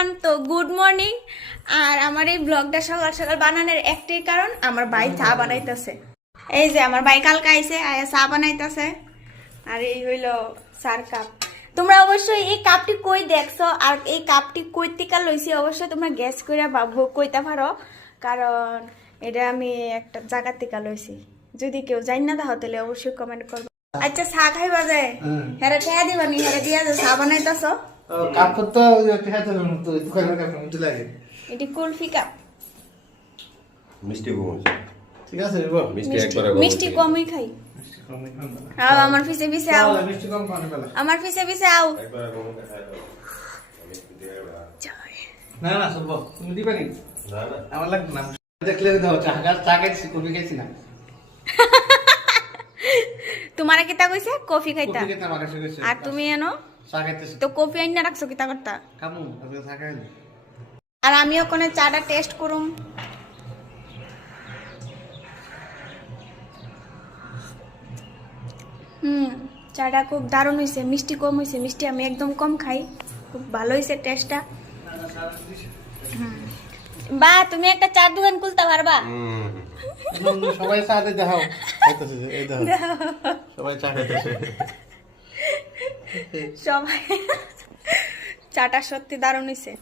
Everyone, তো good morning. আর আমার এই ব্লগটা সকাল সকাল বানানোর একটাই কারণ, আমার ভাই চা বানাইতেছে। এই যে আমার ভাই কালকে আইছে, আয়া চা বানাইতেছে। আর এই হইল চার কাপ। তোমরা অবশ্যই এই কাপটি কই দেখছো আর এই কাপটি কই থেকে লইছি অবশ্যই তোমরা গ্যাস করে কইতে পারো, কারণ এটা আমি একটা জায়গা থেকে লইছি। যদি কেউ জানি না তাহলে অবশ্যই কমেন্ট করবো। আচ্ছা, চা খাইবা যায়? হ্যাঁ, ঠেয়া দিবা নি? হ্যাঁ দিয়া যে চা বানাইতেছো। কাপ তো দোকানের কাপ মতো লাগে। এটি কুলফি কাপ। মিষ্টি কম ঠিক আছে বাবা, মিষ্টি কমই খাই। আও আমার পিছে পিছে আও, মিষ্টি কম পানি পেলা। আমার পিছে পিছে আও। একবার কম খাই দাও মিষ্টি দিয়ে না না সব তুমি দিবা নি? না না আমার লাগবে না। দেখলে দাও চা খাইছি, কফি খাইছি না। তোমারে কিতা কইছে? কফি খাইতা। কফি খেতে আমার কাছে কইছে। আর তুমি এনো চা খাইতেছি। তো কফি আইনা রাখছো কিতা করতা? কামু আমি চা খাই না। আর আমিও কোনে চাটা টেস্ট করুম। চাটা খুব দারুণ হয়েছে, মিষ্টি কম হয়েছে। মিষ্টি আমি একদম কম খাই, খুব ভালো হয়েছে টেস্টটা। বা তুমি একটা চার দোকান খুলতে পারবা? সবাই চা দিয়ে দেখাও। খাইতেছে এই দাও। সবাই চা খাইতেছে। সবাই চাটা সত্যি দারুণ হয়েছে।